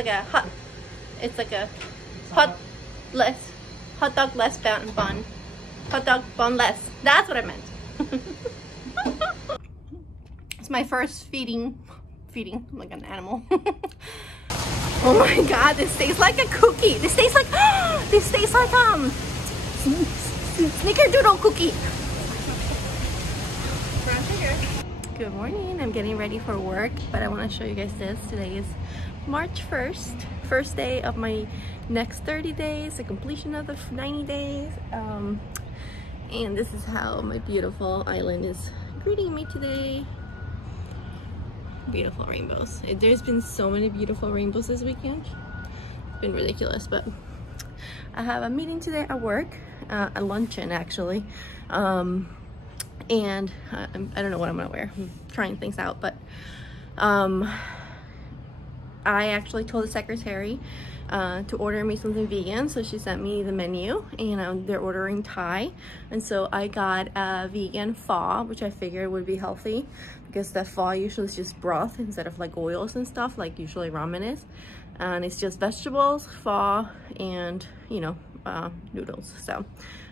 like a hot dog less bun. Hot dog bunless. That's what I meant. It's my first feeding like an animal. Oh my god, this tastes like a cookie. This tastes like snickerdoodle cookie. Good morning. I'm getting ready for work, but I want to show you guys this. Today is March 1st, first day of my next 30 days, the completion of the 90 days. And this is how my beautiful island is greeting me today. Beautiful rainbows. There's been so many beautiful rainbows this weekend. It's been ridiculous, but I have a meeting today at work, a luncheon actually. And I don't know what I'm gonna wear. I'm trying things out, but I actually told the secretary to order me something vegan, so she sent me the menu, and they're ordering Thai, and so I got a vegan pho, which I figured would be healthy because the pho usually is just broth instead of like oils and stuff like usually ramen is, and it's just vegetables, pho, and you know, noodles. So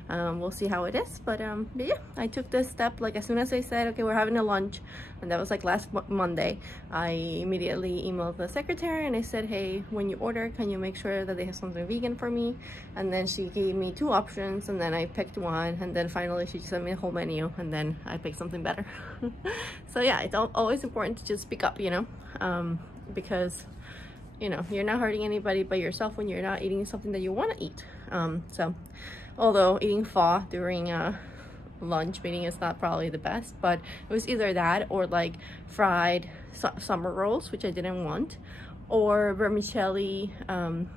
we'll see how it is, but yeah, I took this step like as soon as they said okay, we're having a lunch, and that was like last Monday. I immediately emailed the secretary and I said, hey, when you order, can you make sure that they have something vegan for me? And then she gave me 2 options, and then I picked one, and then finally she sent me a whole menu, and then I picked something better. So yeah, it's always important to just speak up, you know, because you know, you're not hurting anybody but yourself when you're not eating something that you want to eat. So although eating pho during a lunch meeting is not probably the best, but it was either that or like fried summer rolls, which I didn't want, or vermicelli and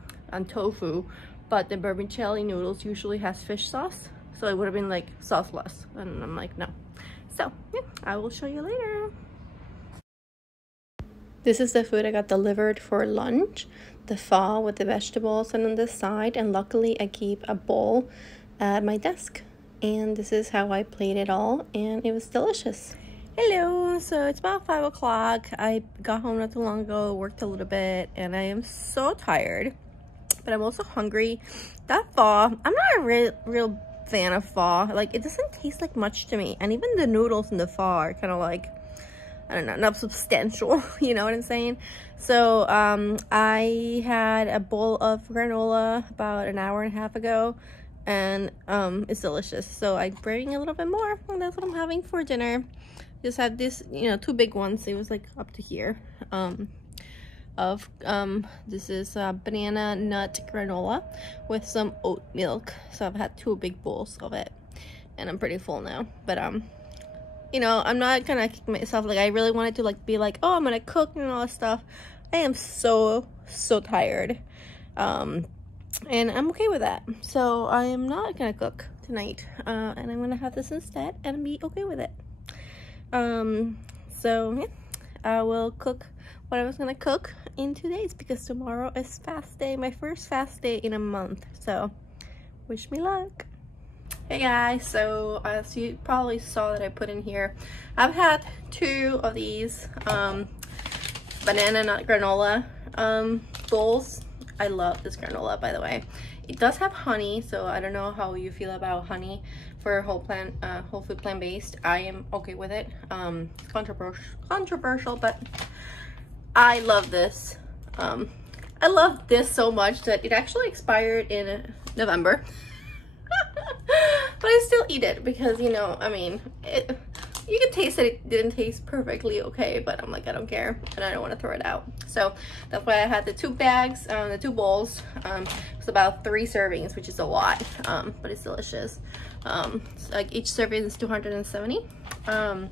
tofu, but the vermicelli noodles usually has fish sauce, so it would have been like sauceless, and I'm like no. So yeah, I will show you later. This is the food I got delivered for lunch, the pho with the vegetables and on the side, and luckily I keep a bowl at my desk, and this is how I played it all, and it was delicious. Hello, so it's about 5 o'clock. I got home not too long ago, worked a little bit, and I am so tired, but I'm also hungry. That pho, I'm not a real fan of pho. Like, it doesn't taste like much to me, and even the noodles in the pho are kind of like, I don't know, not substantial, you know what I'm saying? So I had a bowl of granola about an hour and a half ago, and it's delicious. So I'm bringing a little bit more, and that's what I'm having for dinner. Just had this, you know, 2 big ones. It was like up to here. This is banana nut granola with some oat milk. So I've had 2 big bowls of it, and I'm pretty full now. But you know, I'm not gonna kick myself. Like, I really wanted to like be like, oh, I'm gonna cook and all that stuff. I am so tired, and I'm okay with that. So I am not gonna cook tonight, and I'm gonna have this instead and be okay with it. So yeah, I will cook what I was gonna cook in 2 days, because tomorrow is fast day, my first fast day in a month. So wish me luck. Hey guys, so as you probably saw that I put in here, I've had 2 of these banana nut granola bowls. I love this granola, by the way. It does have honey, so I don't know how you feel about honey for whole food plant-based. I am okay with it. It's controversial, but I love this. I love this so much that it actually expired in November. But I still eat it because, you know, I mean, you can taste that it didn't taste perfectly okay, but I'm like, I don't care, and I don't want to throw it out. So that's why I had the 2 bags, the 2 bowls. It's about 3 servings, which is a lot, but it's delicious. Like each serving is 270. And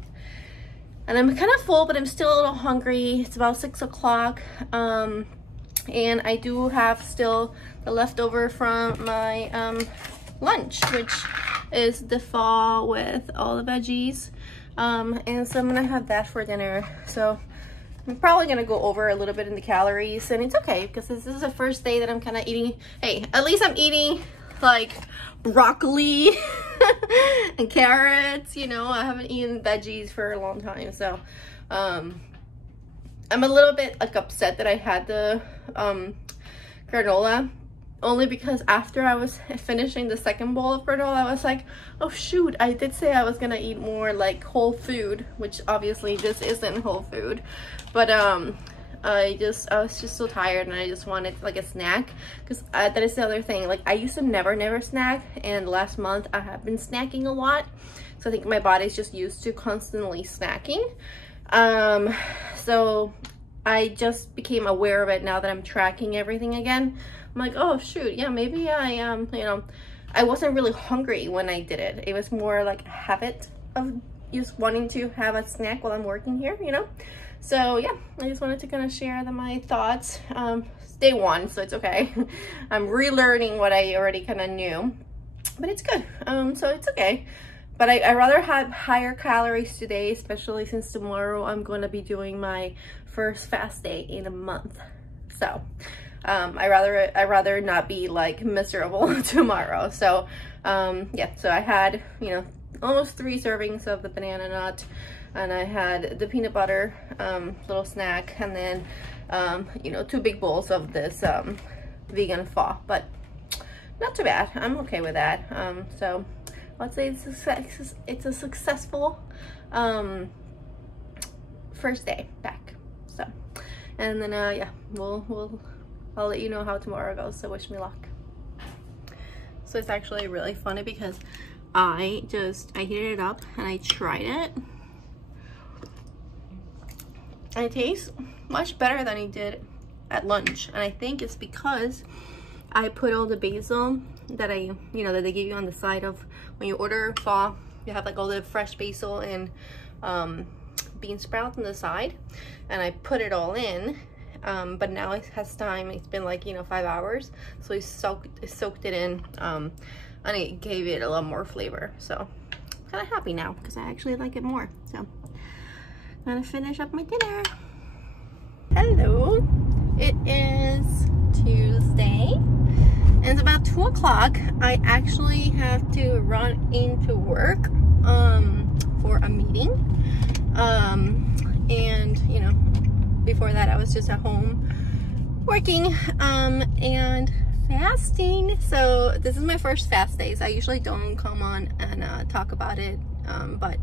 I'm kind of full, but I'm still a little hungry. It's about 6 o'clock. And I do have still the leftover from my lunch, which is the pho with all the veggies, and so I'm gonna have that for dinner. So I'm probably gonna go over a little bit in the calories, and it's okay because this is the first day that I'm kind of eating. Hey, at least I'm eating like broccoli and carrots, you know. I haven't eaten veggies for a long time, so I'm a little bit like upset that I had the granola, only because after I was finishing the second bowl of granola, I was like, oh shoot, I did say I was gonna eat more like whole food, which obviously this isn't whole food, but I was just so tired and I just wanted like a snack, because that is the other thing. Like I used to never snack, and last month I have been snacking a lot, so I think my body's just used to constantly snacking. So I just became aware of it now that I'm tracking everything again. I'm like, oh shoot, yeah, maybe I you know, I wasn't really hungry when I did it. It was more like a habit of just wanting to have a snack while I'm working here, you know. So yeah, I just wanted to kind of share my thoughts. It's day one, so it's okay. I'm relearning what I already kind of knew, but it's good. So it's okay. But I rather have higher calories today, especially since tomorrow I'm going to be doing my first fast day in a month. So I rather not be like miserable tomorrow. So yeah, so I had, you know, almost 3 servings of the banana nut, and I had the peanut butter little snack, and then you know, 2 big bowls of this vegan pho. But not too bad. I'm okay with that. So I'd say it's a successful first day back. So, and then yeah, I'll let you know how tomorrow goes, so wish me luck. So it's actually really funny because I heated it up and I tried it, and it tastes much better than it did at lunch. And I think it's because I put all the basil that that they give you on the side of when you order pho. You have like all the fresh basil and bean sprouts on the side, and I put it all in. But now it has time. It's been like, you know, 5 hours, so I soaked it in, and it gave it a lot more flavor. So I'm kind of happy now because I actually like it more. So I'm gonna finish up my dinner. Hello, it is Tuesday and it's about 2 o'clock. I actually have to run into work for a meeting, and you know, before that I was just at home working and fasting. So this is my first fast days. I usually don't come on and talk about it, but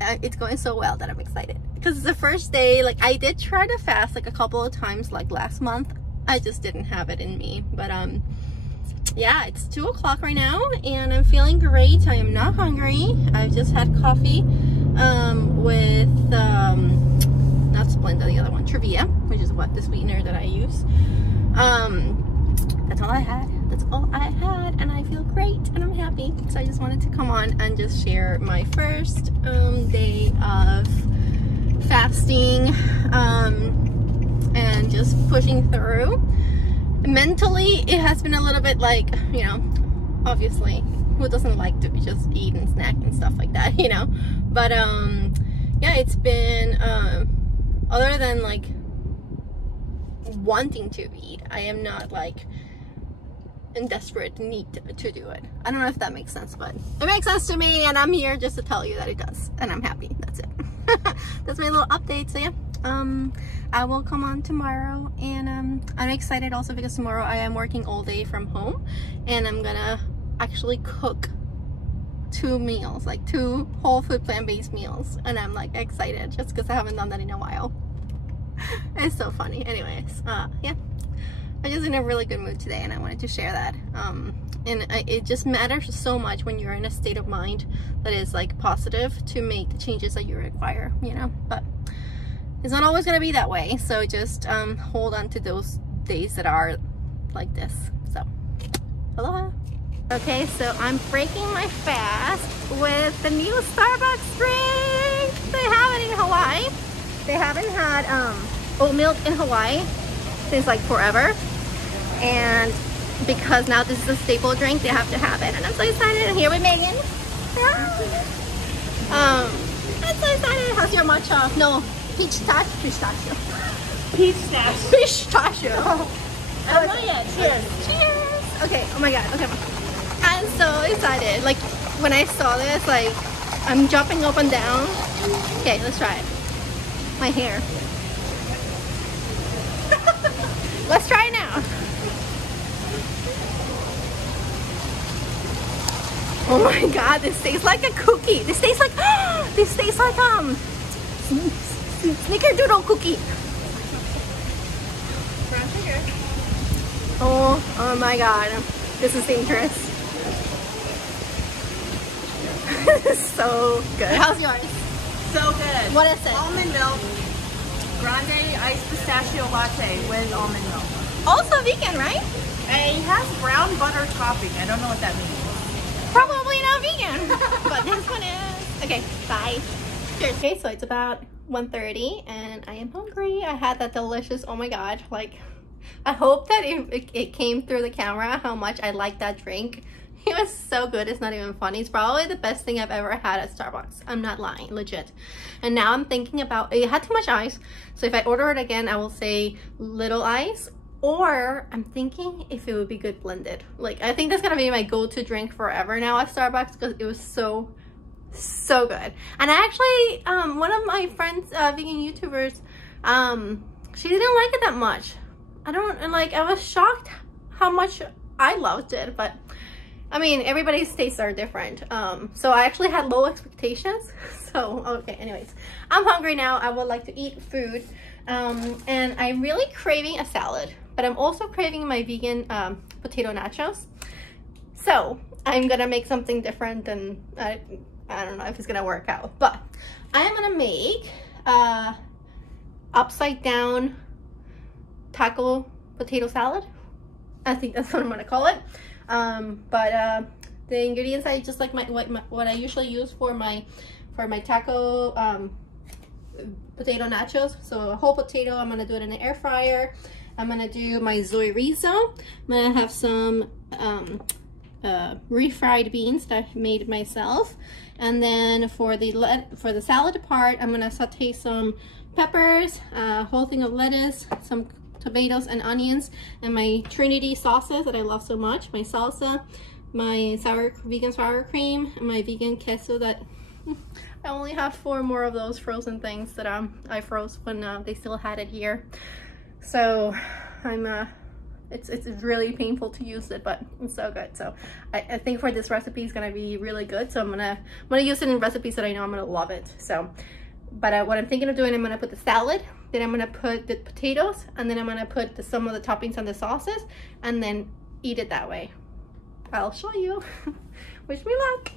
it's going so well that I'm excited because it's the first day. Like I did try to fast like a couple of times like last month. I just didn't have it in me. But yeah, it's 2 o'clock right now and I'm feeling great. I am not hungry. I've just had coffee with not Splenda, the other one, Trivia, which is what the sweetener that I use. That's all I had. That's all I had, and I feel great and I'm happy. So I just wanted to come on and just share my first day of fasting and just pushing through. Mentally, it has been a little bit like, you know, obviously, who doesn't like to just eat and snack and stuff like that, you know? But yeah, it's been other than like wanting to eat, I am not like in desperate need to do it. I don't know if that makes sense, but it makes sense to me, and I'm here just to tell you that it does, and I'm happy. That's it. That's my little update. So yeah, I will come on tomorrow, and I'm excited also because tomorrow I am working all day from home, and I'm gonna actually cook 2 meals, like 2 whole food plant-based meals, and I'm like excited just because I haven't done that in a while. It's so funny. Anyways, yeah, I'm just in a really good mood today, and I wanted to share that. And it just matters so much when you're in a state of mind that is like positive to make the changes that you require, you know. But it's not always gonna be that way, so just hold on to those days that are like this. So aloha. Okay, so I'm breaking my fast with the new Starbucks drink. They have it in Hawaii. They haven't had oat milk in Hawaii since like forever, and because now this is a staple drink, they have to have it, and I'm so excited. And here with Megan. I'm so excited. How's your matcha? No, pistachio. Pistachio. Oh, not yet. Cheers. Cheers. Okay. Oh my god. Okay. I'm so excited. Like when I saw this, like I'm jumping up and down. Okay, let's try it. My hair. Let's try it now. Oh my god, this tastes like a cookie. This tastes like snickerdoodle cookie. Oh my god, this is dangerous. This is so good. How's yours? So good. What is it? Almond milk, grande iced pistachio latte with almond milk. Also vegan, right? It has brown butter topping. I don't know what that means. Probably not vegan, but this one is. Okay, bye. Cheers. Okay, so it's about 1:30 and I am hungry. I had that delicious, oh my god, like, I hope that it came through the camera how much I like that drink. It was so good, it's not even funny. It's probably the best thing I've ever had at Starbucks. I'm not lying, legit. And now I'm thinking about, it had too much ice, so if I order it again, I will say little ice, or I'm thinking if it would be good blended. Like, I think that's gonna be my go-to drink forever now at Starbucks because it was so good. And I actually, one of my friends, vegan YouTubers, she didn't like it that much. I was shocked how much I loved it, but I mean, everybody's tastes are different. So I actually had low expectations. So, okay, anyways, I'm hungry now. I would like to eat food. And I'm really craving a salad, but I'm also craving my vegan potato nachos. So I'm gonna make something different, and I don't know if it's gonna work out, but I am gonna make upside down taco potato salad. I think that's what I'm gonna call it. The ingredients I just like what I usually use for my taco potato nachos. So a whole potato, I'm gonna do it in the air fryer. I'm gonna do my chorizo. I'm gonna have some refried beans that I made myself, and then for the salad part, I'm gonna saute some peppers, a whole thing of lettuce, some tomatoes and onions, and my Trinity sauces that I love so much, my salsa, my vegan sour cream, and my vegan queso that I only have 4 more of those frozen things that I froze when they still had it here. So it's really painful to use it, but it's so good. So I think for this recipe is gonna be really good. So I'm gonna use it in recipes that I know I'm gonna love it. So, but what I'm thinking of doing, I'm gonna put the salad, then I'm gonna put the potatoes, and then I'm gonna put some of the toppings on the sauces, and then eat it that way. I'll show you. Wish me luck.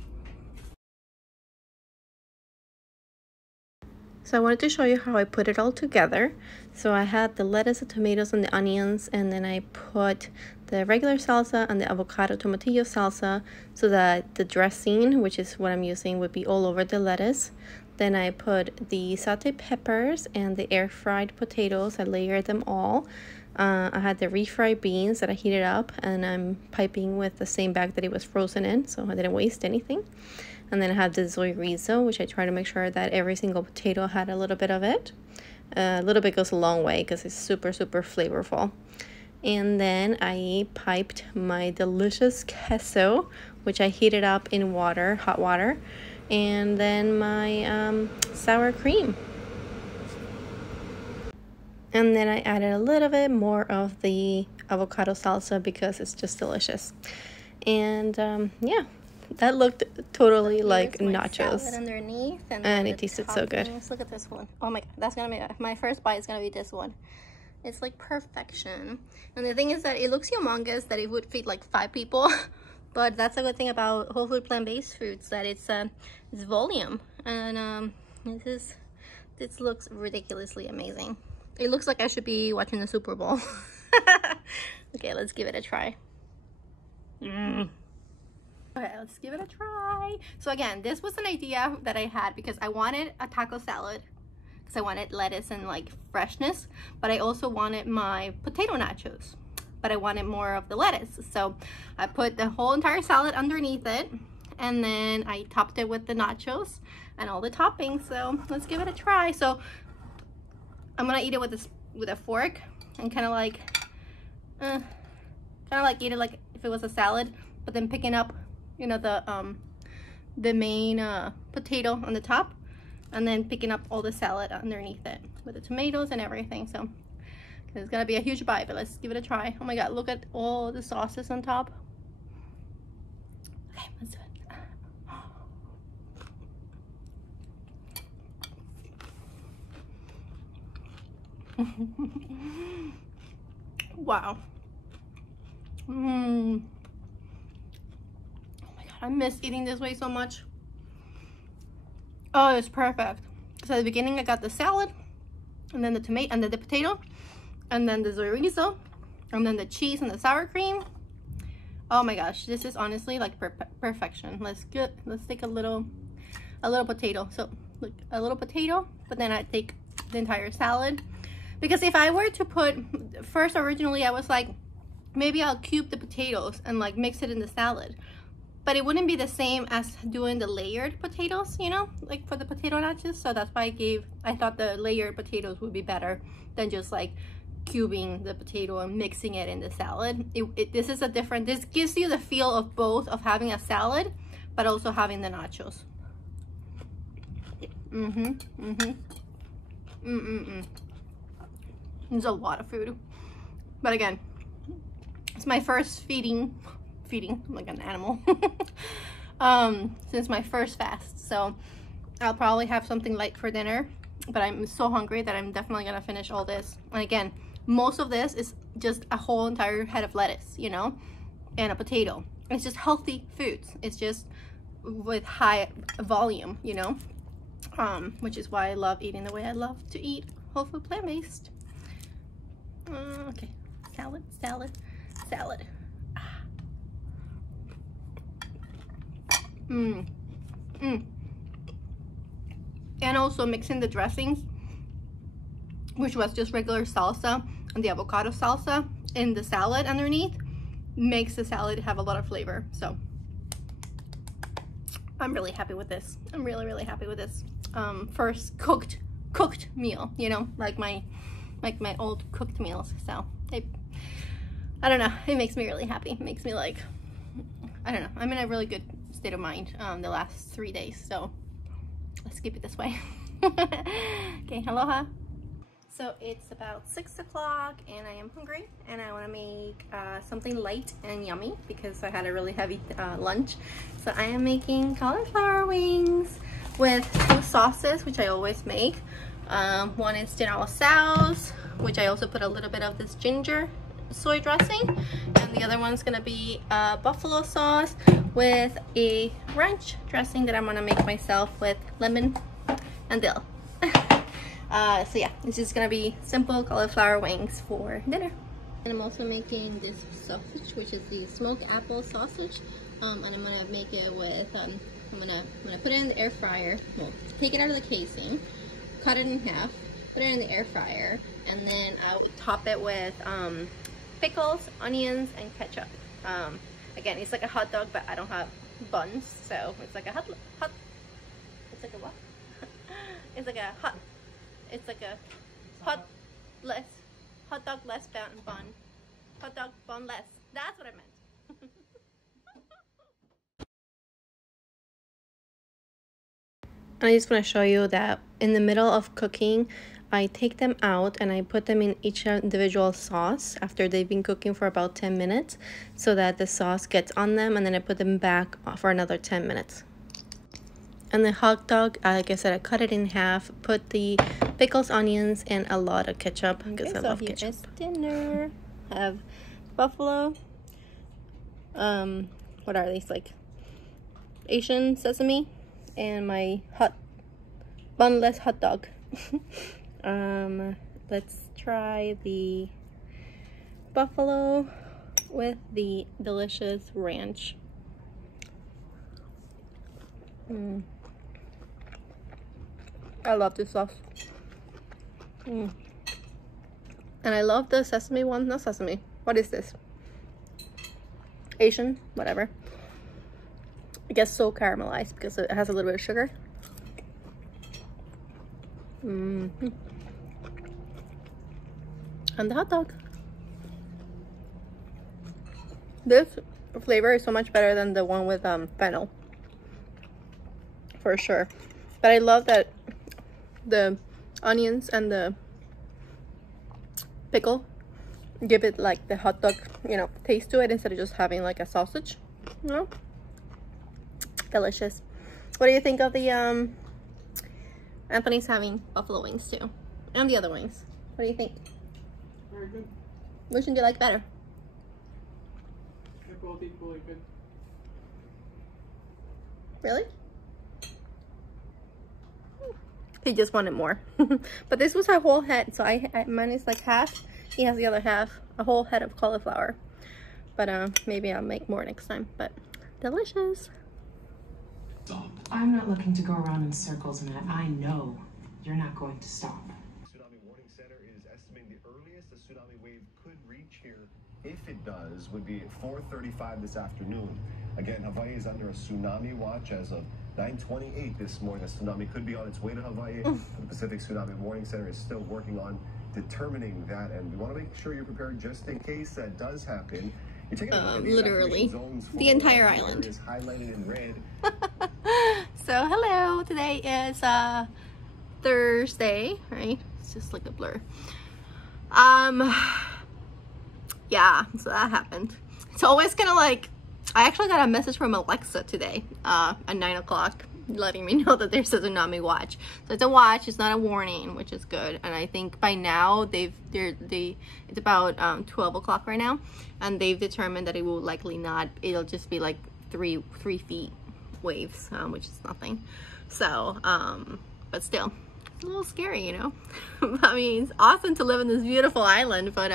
So I wanted to show you how I put it all together. So I had the lettuce, the tomatoes, and the onions, and then I put the regular salsa and the avocado tomatillo salsa so that the dressing, which is what I'm using, would be all over the lettuce. Then I put the sauteed peppers and the air fried potatoes. I layered them all. I had the refried beans that I heated up, and I'm piping with the same bag that it was frozen in, so I didn't waste anything. And then I had the chorizo, which I try to make sure that every single potato had a little bit of it. A little bit goes a long way because it's super flavorful. And then I piped my delicious queso, which I heated up in water, hot water. And then my sour cream. And then I added a little bit more of the avocado salsa because it's just delicious. And yeah, that looked totally like nachos. Salad underneath, and it tasted so good. Look at this one. Oh my god, that's gonna be my first bite. Is gonna be this one. It's like perfection. And the thing is that it looks humongous, that it would feed like 5 people. But that's a good thing about whole food plant-based foods, that it's volume. And this looks ridiculously amazing. It looks like I should be watching the Super Bowl. Okay, let's give it a try. Okay, let's give it a try. So again, this was an idea that I had because I wanted a taco salad, because I wanted lettuce and like freshness, but I also wanted my potato nachos, but I wanted more of the lettuce. So I put the whole entire salad underneath it, and then I topped it with the nachos and all the toppings. So let's give it a try. So I'm gonna eat it with a fork and kind of like eat it like if it was a salad, but then picking up, you know, the main potato on the top, and then picking up all the salad underneath it with the tomatoes and everything. So because it's gonna be a huge bite, but let's give it a try. Oh my god, look at all the sauces on top. Okay, let's do it. Wow. Oh my god, I miss eating this way so much. Oh, it's perfect. So at the beginning I got the salad, and then the tomato, and then the potato, and then the chorizo, and then the cheese and the sour cream. Oh my gosh, this is honestly like perfection. Let's take a little potato. So look, a little potato, but then I take the entire salad. Because if I were to put, first originally I was like, maybe I'll cube the potatoes and like mix it in the salad. But it wouldn't be the same as doing the layered potatoes, you know, like for the potato nachos. So that's why I thought the layered potatoes would be better than just like cubing the potato and mixing it in the salad. This gives you the feel of both, of having a salad, but also having the nachos. There's a lot of food, but again, it's my first feeding like an animal since my first fast, so I'll probably have something light for dinner, but I'm so hungry that I'm definitely gonna finish all this. And again, most of this is just a whole entire head of lettuce, you know, and a potato. It's just healthy foods. It's just with high volume, you know, which is why I love eating the way I love to eat, whole food, plant-based. Okay, salad. And also mixing the dressings, which was just regular salsa and the avocado salsa in the salad underneath, makes the salad have a lot of flavor. So I'm really happy with this. I'm really happy with this first cooked meal, you know, like my old cooked meals. So I don't know, it makes me really happy. It makes me like, I don't know, I'm in a really good state of mind the last 3 days, so let's keep it this way. Okay, aloha. So it's about 6 o'clock and I am hungry and I want to make something light and yummy because I had a really heavy lunch. So I am making cauliflower wings with 2 sauces, which I always make. One is GRANOLA sauce, which I also put a little bit of this ginger soy dressing, and the other one's gonna be buffalo sauce with a ranch dressing that I'm gonna make myself with lemon and dill. So yeah, it's just gonna be simple cauliflower wings for dinner. And I'm also making this sausage, which is the smoked apple sausage, and I'm gonna make it with I'm gonna put it in the air fryer. Well, take it out of the casing, cut it in half, put it in the air fryer, and then I would top it with pickles, onions, and ketchup. Again, it's like a hot dog, but I don't have buns, so it's like a hot it's like a what? It's like a hot dog less bun. Hot dog bun less. That's what I meant. I just want to show you that in the middle of cooking, I take them out and I put them in each individual sauce after they've been cooking for about 10 minutes so that the sauce gets on them, and then I put them back for another 10 minutes. And the hot dog, like I said, I cut it in half, put the pickles, onions, and a lot of ketchup because I love ketchup. It's dinner. I have buffalo. What are these, like Asian sesame, and my bunless hot dog. Let's try the buffalo with the delicious ranch. I love this sauce. And I love the sesame one. Not sesame. What is this? Asian, whatever. It gets so caramelized because it has a little bit of sugar. And the hot dog. This flavor is so much better than the one with fennel, for sure. But I love that the onions and the pickle, give it like the hot dog, you know, taste to it instead of just having like a sausage, you know. Delicious. What do you think of the Anthony's having buffalo wings too, and the other wings? What do you think? Very good. Which one do you like better? They're both equally good. Really? He just wanted more. But this was a whole head, so mine is like half. He has the other half, a whole head of cauliflower. But maybe I'll make more next time. But delicious. I'm not looking to go around in circles, Matt. I know you're not going to stop. Tsunami Warning Center is estimating the earliest a tsunami wave could reach here, if it does, would be at 4:35 this afternoon. Again, Hawaii is under a tsunami watch as of 9:28 this morning. A tsunami could be on its way to Hawaii. The Pacific Tsunami Warning Center is still working on determining that, and we want to make sure you're prepared just in case that does happen. You're taking a look at the literally zones. the entire island is highlighted in red. So hello, today is Thursday, right? It's just like a blur. Yeah, so that happened. It's always kind of like, I actually got a message from Alexa today at 9 o'clock letting me know that there's a tsunami watch. So it's a watch, it's not a warning, which is good. And I think by now it's about 12 o'clock right now, and they've determined that it will likely not, it'll just be like three feet waves, which is nothing. So but still, it's a little scary, you know. I mean, it's awesome to live in this beautiful island, but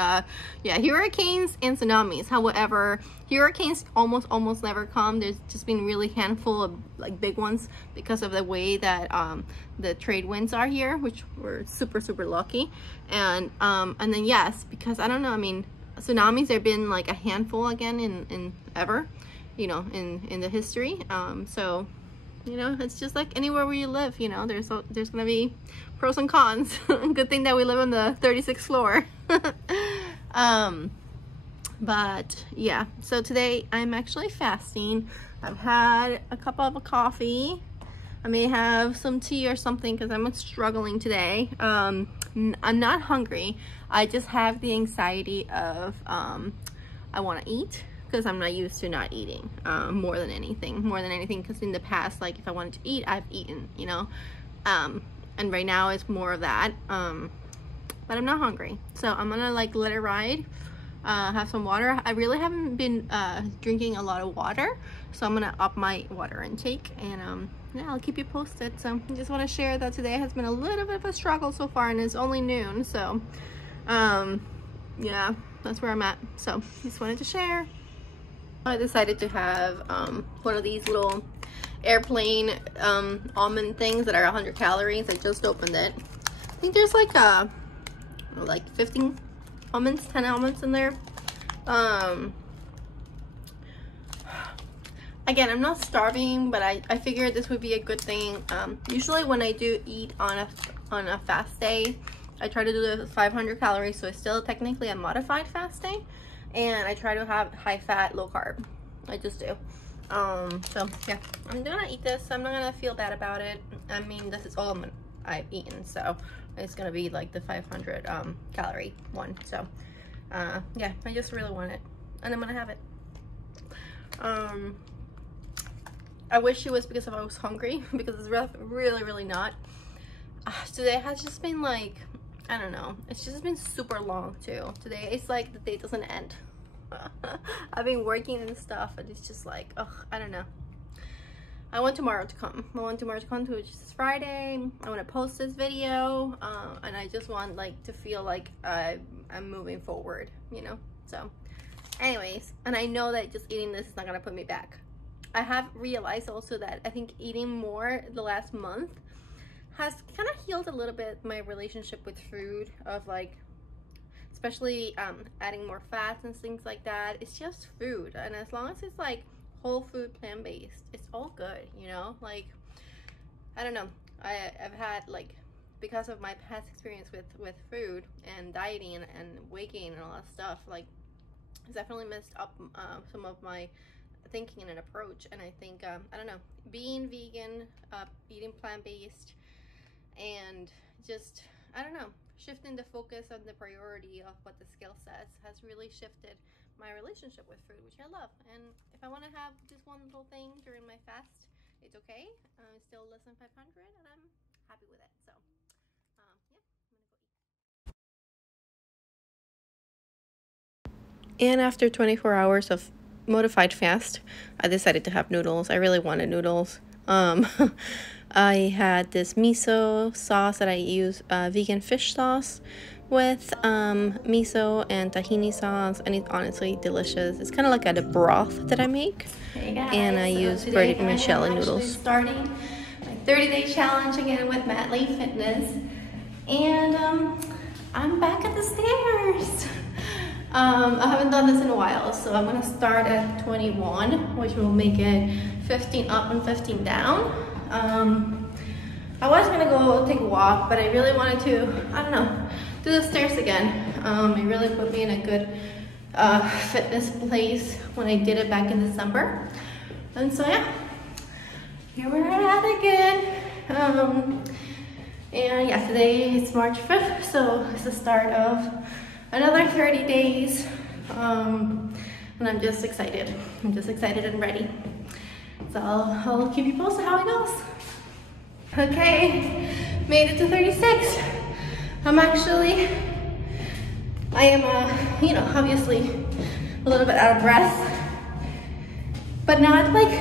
yeah, hurricanes and tsunamis. However, hurricanes almost never come. There's just been really handful of like big ones because of the way that the trade winds are here, which we're super lucky. And then yes, because I don't know, I mean, tsunamis, there have been like a handful again in ever, you know, in the history. So you know, it's just like anywhere where you live, you know, there's gonna be pros and cons. Good thing that we live on the 36th floor. But yeah, so today I'm actually fasting. I've had a cup of coffee. I may have some tea or something because I'm struggling today. I'm not hungry. I just have the anxiety of I want to eat, because I'm not used to not eating more than anything, because in the past, like if I wanted to eat, I've eaten, you know. And right now it's more of that, but I'm not hungry, so I'm gonna like let it ride. Have some water. I really haven't been drinking a lot of water, so I'm gonna up my water intake, and yeah, I'll keep you posted. So I just want to share that today has been a little bit of a struggle so far, and it's only noon, so yeah, that's where I'm at. So just wanted to share. I decided to have one of these little airplane almond things that are 100 calories. I just opened it. I think there's like 15 almonds, 10 almonds in there. Again, I'm not starving, but I figured this would be a good thing. Usually when I do eat on a fast day, I try to do the 500 calories, so it's still technically a modified fast day. And I try to have high fat, low carb. I just do. So yeah, I'm gonna eat this. I'm not gonna feel bad about it. I mean, this is all I've eaten, so it's gonna be like the 500 calorie one. So yeah, I just really want it, and I'm gonna have it. I wish it was because I was hungry, because it's really not. Today has just been like, I don't know, it's just been super long too. Today it's like the day doesn't end. I've been working and stuff, and it's just like, ugh, I don't know. I want tomorrow to come. I want tomorrow to come, which is Friday. I want to post this video, and I just want like to feel like I'm moving forward, you know. So anyways, and I know that just eating this is not gonna put me back. I have realized also that I think eating more the last month has kind of healed a little bit my relationship with food, of like, especially adding more fats and things like that. It's just food, and as long as it's like whole food, plant-based, it's all good, you know. Like, I don't know, I've had like, because of my past experience with food and dieting and weight gain and all that stuff, like it's definitely messed up some of my thinking and approach. And I think I don't know, being vegan, eating plant-based, and just I don't know, shifting the focus on the priority of what the scale says has really shifted my relationship with food, which I love. And if I want to have just one little thing during my fast, it's okay. It's still less than 500 and I'm happy with it. So yeah, I'm gonna go eat. And after 24 hours of modified fast, I decided to have noodles. I really wanted noodles. I had this miso sauce that I use, vegan fish sauce with miso and tahini sauce, and it's honestly delicious. It's kind of like a broth that I make. Hey guys, and I use breaded Michelin noodles. Starting my 30-day challenge again with Matley Fitness, and I'm back at the stairs. I haven't done this in a while, so I'm gonna start at 21, which will make it 15 up and 15 down. I was gonna go take a walk, but I really wanted to, I don't know, do the stairs again. It really put me in a good fitness place when I did it back in December. And so yeah, here we're at again. And yeah, today it's March 5th, so it's the start of another 30 days. And I'm just excited. I'm just excited and ready. So I'll keep you posted how it goes. Okay, made it to 36. I am, you know, obviously a little bit out of breath, but not like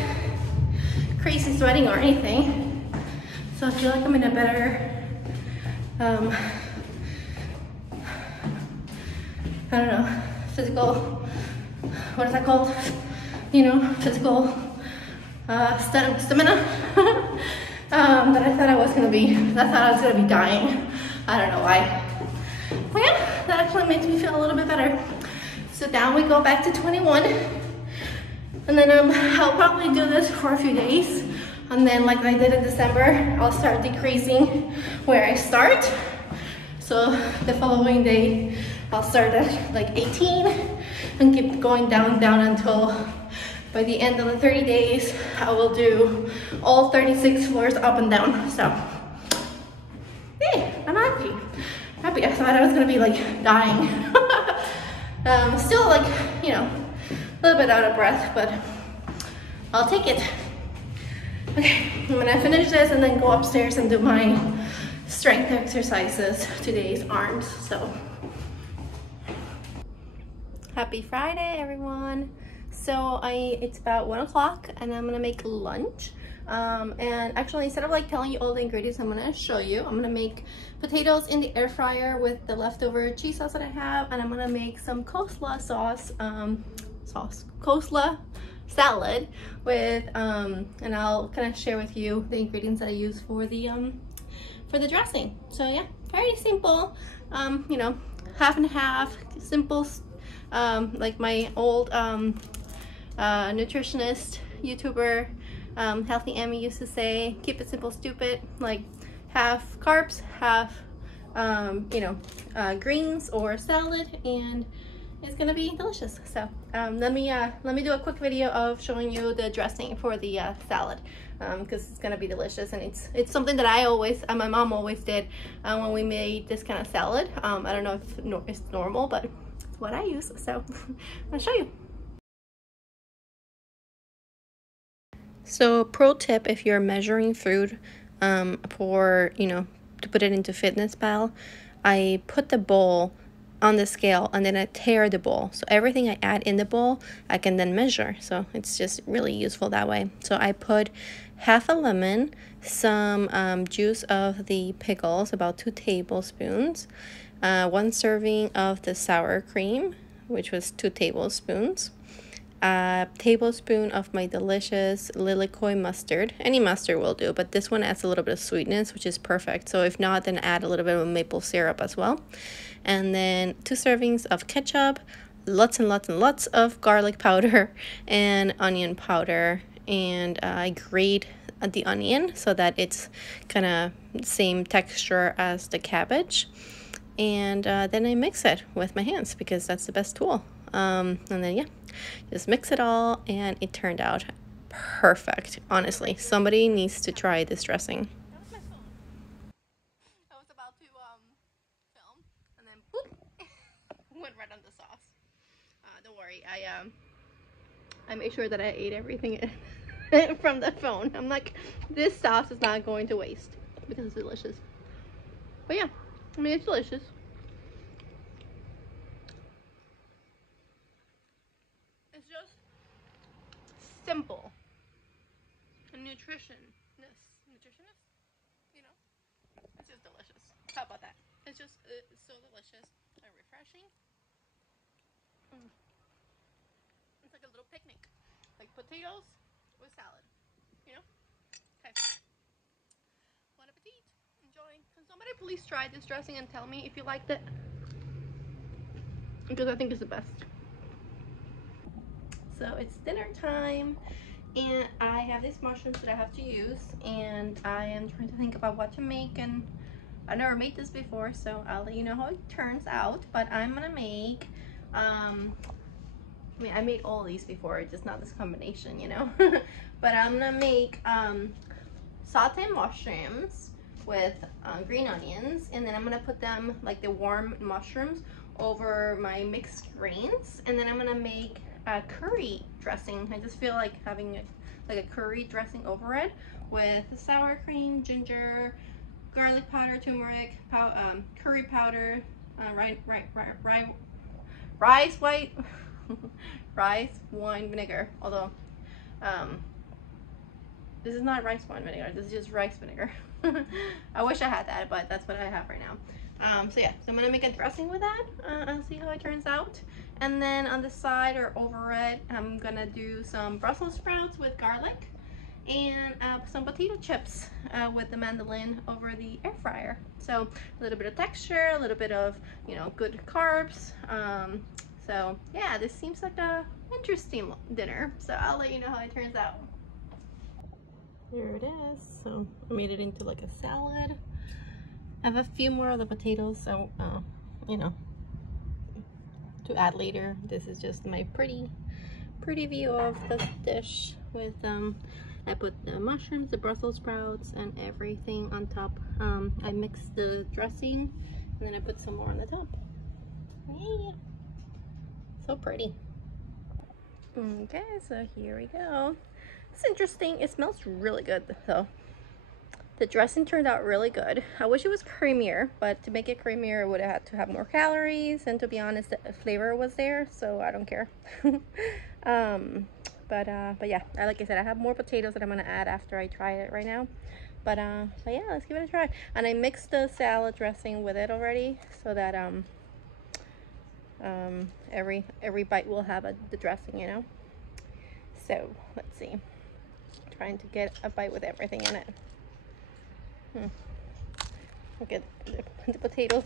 crazy sweating or anything. So I feel like I'm in a better, I don't know, physical, what is that called? You know, physical stamina that I thought I was gonna be. I thought I was gonna be dying. I don't know why. But yeah, that actually makes me feel a little bit better. So down we go back to 21. And then I'll probably do this for a few days. And then like I did in December, I'll start decreasing where I start. So the following day, I'll start at like 18 and keep going down until by the end of the 30 days, I will do all 36 floors up and down. So, hey, I'm happy. I thought I was gonna be like dying. Still like, you know, a little bit out of breath, but I'll take it. Okay, I'm gonna finish this and then go upstairs and do my strength exercises. Today's arms, so. Happy Friday, everyone. So it's about 1 o'clock and I'm gonna make lunch. And actually, instead of like telling you all the ingredients, I'm gonna show you. I'm gonna make potatoes in the air fryer with the leftover cheese sauce that I have, and I'm gonna make some coleslaw coleslaw salad with and I'll kind of share with you the ingredients that I use for the dressing. So yeah, very simple. You know, half and half, simple, like my old nutritionist YouTuber Healthy Emmy used to say, keep it simple, stupid. Like half carbs, half you know, greens or salad, and it's gonna be delicious. So let me do a quick video of showing you the dressing for the salad, because it's gonna be delicious, and it's something that I always, my mom always did when we made this kind of salad. I don't know if it's normal, but it's what I use. So I'll show you. So pro tip, if you're measuring food for, you know, to put it into FitnessPal, I put the bowl on the scale and then I tear the bowl. So everything I add in the bowl, I can then measure. So it's just really useful that way. So I put half a lemon, some juice of the pickles, about 2 tablespoons, 1 serving of the sour cream, which was 2 tablespoons, a tablespoon of my delicious Lilikoi mustard. Any mustard will do, but this one adds a little bit of sweetness, which is perfect. So if not, then add a little bit of maple syrup as well. And then 2 servings of ketchup, lots and lots and lots of garlic powder and onion powder. And I grate the onion so that it's kind of same texture as the cabbage. And then I mix it with my hands because that's the best tool. And then yeah, just mix it all, and it turned out perfect. Honestly, somebody needs to try this dressing. I was about to then boop, went right on the sauce. Don't worry, I made sure that I ate everything from the phone. I'm like, this sauce is not going to waste because it's delicious. But yeah, I mean, it's delicious. It's just simple and nutritionist, you know. It's just delicious. How about that? It's just it's so delicious and refreshing. It's like a little picnic, like potatoes with salad, you know. Okay. Bon appetit. Enjoy. Can somebody please try this dressing and tell me if you liked it? Because I think it's the best. So it's dinner time, and I have these mushrooms that I have to use, and I am trying to think about what to make, and I've never made this before, so I'll let you know how it turns out. But I'm gonna make I mean, I made all these before, just not this combination, you know. But I'm gonna make sauteed mushrooms with green onions, and then I'm gonna put them, like the warm mushrooms, over my mixed greens, and then I'm gonna make a curry dressing. I just feel like having like a curry dressing over it with sour cream, ginger, garlic powder, turmeric, curry powder, rice wine vinegar. Although this is not rice wine vinegar, this is just rice vinegar. I wish I had that, but that's what I have right now. So yeah, so I'm gonna make a dressing with that and see how it turns out. And then on the side or over it, I'm gonna do some Brussels sprouts with garlic and some potato chips with the mandolin over the air fryer. So a little bit of texture, a little bit of, you know, good carbs. So yeah, this seems like a interesting dinner. So I'll let you know how it turns out. Here it is. So I made it into like a salad. I have a few more of the potatoes, so you know, to add later. This is just my pretty view of the dish with I put the mushrooms, the Brussels sprouts, and everything on top. I mixed the dressing, and then I put some more on the top. Yeah, so pretty. Okay, so here we go. It's interesting. It smells really good though. The dressing turned out really good. I wish it was creamier, but to make it creamier, it would have had to have more calories, and to be honest, the flavor was there, so I don't care. But yeah, like I said, I have more potatoes that I'm gonna add after I try it right now. But yeah, let's give it a try. And I mixed the salad dressing with it already, so that every bite will have the dressing, you know. So let's see. Trying to get a bite with everything in it. Look at the potatoes.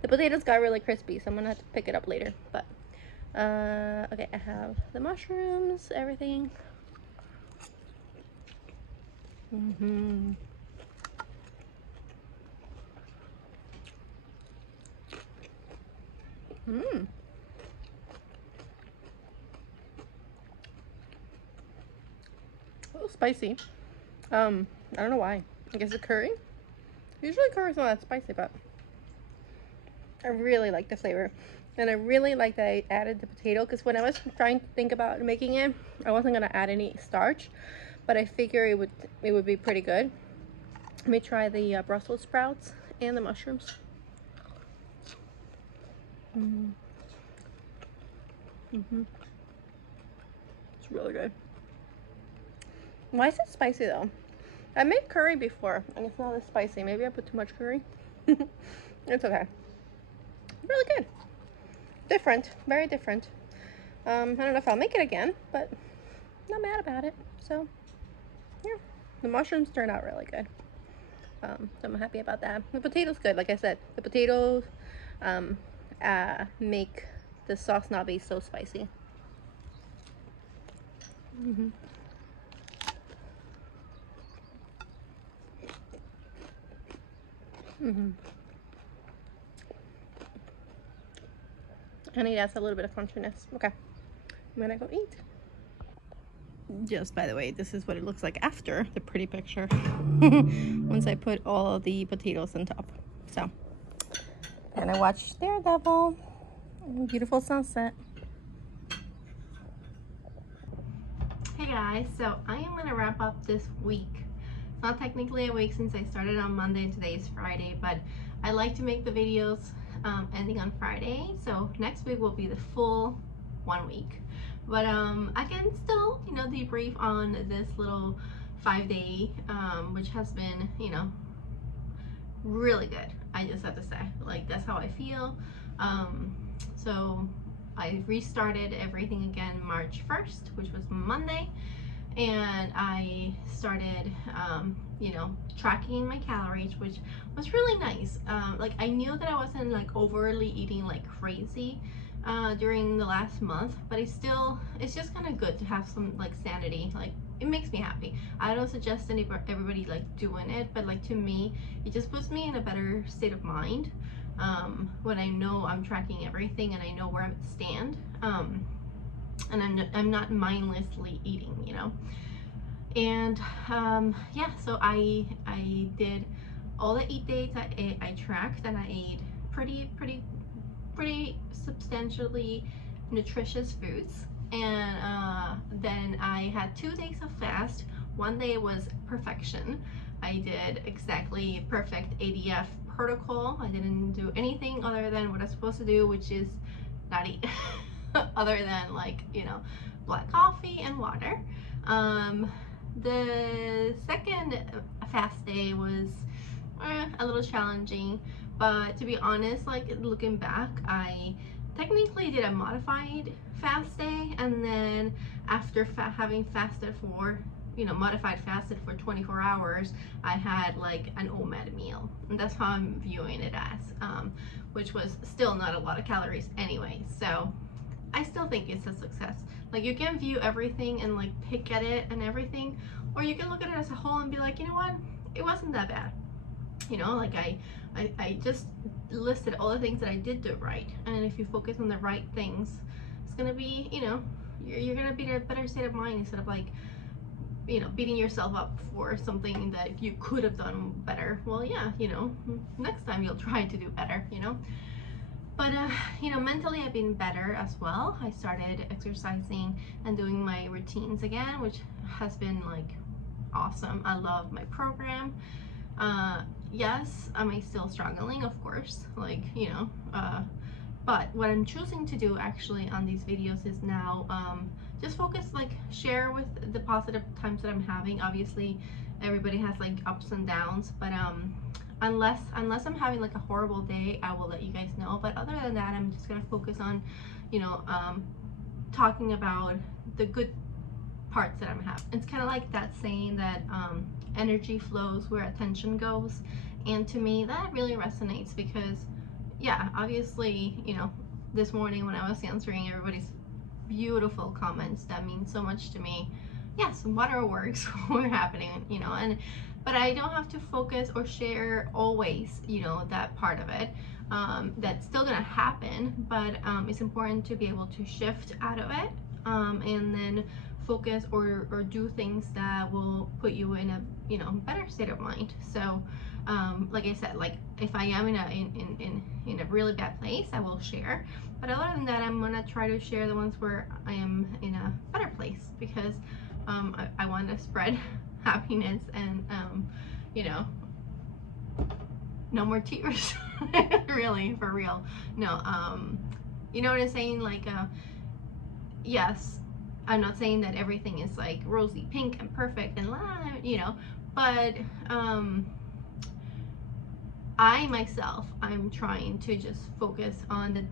The potatoes got really crispy, so I'm gonna have to pick it up later. But okay, I have the mushrooms, everything. A little spicy. I don't know why. I guess the curry. Usually curry's not that spicy, but I really like the flavor. And I really like that I added the potato, because when I was trying to think about making it, I wasn't gonna add any starch, but I figure it would be pretty good. Let me try the Brussels sprouts and the mushrooms. It's really good. Why is it spicy though? I made curry before and it's not as spicy. Maybe I put too much curry. It's okay. Really good. Different. Very different. I don't know if I'll make it again, but not mad about it. So yeah, the mushrooms turned out really good. So I'm happy about that. The potatoes good. Like I said, the potatoes make the sauce not be so spicy. And it adds a little bit of crunchiness. Okay, I'm gonna go eat. Just by the way, this is what it looks like after the pretty picture. Once I put all of the potatoes on top. So And I watched Daredevil. Beautiful sunset. Hey guys, so I am gonna wrap up this week. It's not technically a week since I started on Monday and today is Friday, but I like to make the videos ending on Friday. So next week will be the full 1 week. But I can still, you know, debrief on this little 5-day, which has been, you know, really good. I just have to say, like, that's how I feel. So I restarted everything again March 1st, which was Monday, and I started, you know, tracking my calories, which was really nice. Like, I knew that I wasn't like overly eating like crazy during the last month, but it's just kind of good to have some like sanity. Like, it makes me happy. I don't suggest everybody like doing it, but like to me, it just puts me in a better state of mind when I know I'm tracking everything and I know where I stand, and I'm not mindlessly eating, you know. And yeah, so I did all the eat dates. I tracked, and I ate pretty substantially nutritious foods. And then I had 2 days of fast. 1 day was perfection. I did exactly perfect ADF protocol. I didn't do anything other than what I'm supposed to do, which is not eat other than, like, you know, black coffee and water. The second fast day was a little challenging, but to be honest, like, looking back, I technically did a modified fast day, and then after having fasted for, you know, modified fasted for 24 hours, I had like an OMAD meal, and that's how I'm viewing it as, which was still not a lot of calories anyway. So I still think it's a success. Like, you can view everything and like pick at it and everything, or you can look at it as a whole and be like, you know what, it wasn't that bad. You know, like I just listed all the things that I did do right, and if you focus on the right things, it's gonna be, you know, you're gonna be in a better state of mind instead of like, you know, beating yourself up for something that you could have done better. Well, yeah, you know, next time you'll try to do better, you know. But you know, mentally I've been better as well. I started exercising and doing my routines again, which has been like awesome. I love my program. Yes, am I still struggling? Of course, like, you know, but what I'm choosing to do actually on these videos is now just focus, like, share with the positive times that I'm having. Obviously everybody has like ups and downs, but unless I'm having like a horrible day, I will let you guys know. But other than that, I'm just gonna focus on, you know, talking about the good parts that I'm having. It's kind of like that saying that energy flows where attention goes, and to me that really resonates, because yeah, obviously, you know, this morning when I was answering everybody's beautiful comments, that means so much to me. Yes, waterworks were happening, you know, but I don't have to focus or share always, you know, that part of it. That's still gonna happen, but it's important to be able to shift out of it, and then focus or do things that will put you in a, you know, better state of mind. So like I said, like, if I am in a really bad place, I will share, but other than that, I'm gonna try to share the ones where I am in a better place, because I want to spread happiness and you know, no more tears. Really, for real. No, you know what I'm saying? Like, yes, I'm not saying that everything is like rosy pink and perfect and you know, but I myself, I'm trying to just focus on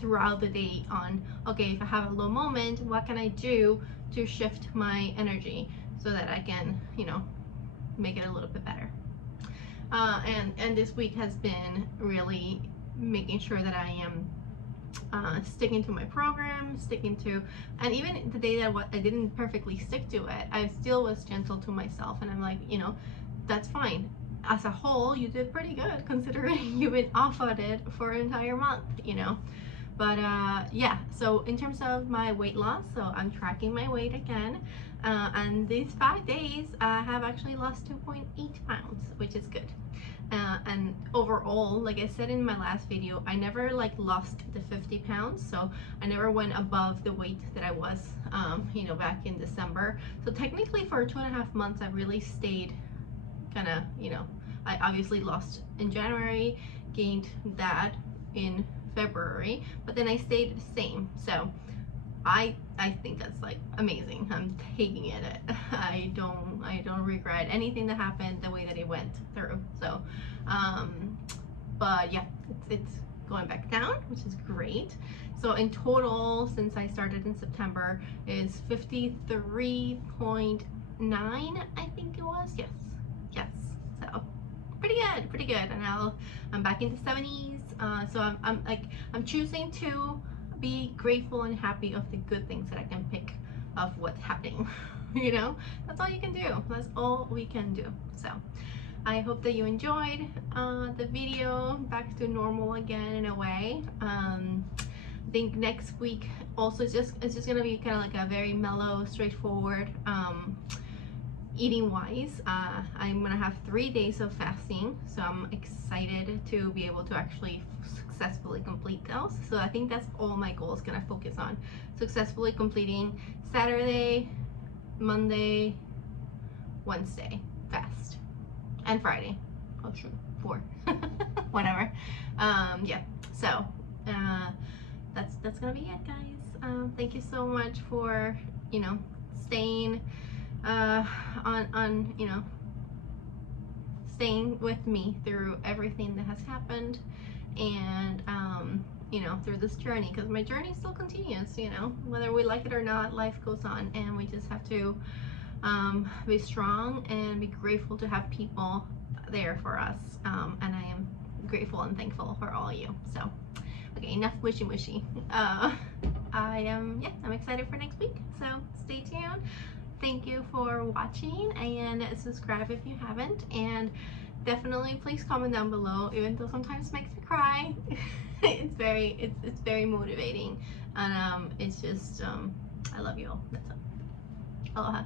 throughout the day on, okay, if I have a low moment, what can I do to shift my energy so that I can, you know, make it a little bit better. And this week has been really making sure that I am sticking to my program, and even the day that I didn't perfectly stick to it, I still was gentle to myself, and I'm like, you know, that's fine. As a whole, you did pretty good considering you've been off of it for an entire month, you know. But yeah, so in terms of my weight loss, so I'm tracking my weight again, and these 5 days I have actually lost 2.8 pounds, which is good. and overall, like I said in my last video, I never like lost the 50 pounds, so I never went above the weight that I was you know, back in December. So technically for 2.5 months I really stayed kind of, you know, I obviously lost in January, gained that in February, but then I stayed the same. So I think that's like amazing. I'm taking it. I don't regret anything that happened the way that it went through. So but yeah, it's going back down, which is great. So in total, since I started in September, is 53.9, I think it was. Yes. So pretty good. And I'm back into 70s. So I'm choosing to be grateful and happy of the good things that I can pick of what's happening. You know, that's all you can do. That's all we can do. So I hope that you enjoyed the video. Back to normal again in a way. I think next week also it's just gonna be kind of like a very mellow, straightforward eating wise. I'm gonna have 3 days of fasting, so I'm excited to be able to actually successfully complete those. So I think that's all my goal is gonna focus on, successfully completing Saturday, Monday, Wednesday fast, and Friday. Oh shoot, 4. Whatever. Yeah, so that's gonna be it, guys. Thank you so much for, you know, staying on you know, staying with me through everything that has happened, and you know, through this journey, because my journey still continues. You know, whether we like it or not, life goes on, and we just have to be strong and be grateful to have people there for us, and I am grateful and thankful for all of you. So okay, enough wishy-wishy. I'm excited for next week, so stay tuned. Thank you for watching, and subscribe if you haven't, and definitely please comment down below, even though sometimes it makes me cry. it's very motivating, and it's just I love you all. That's all. Aloha.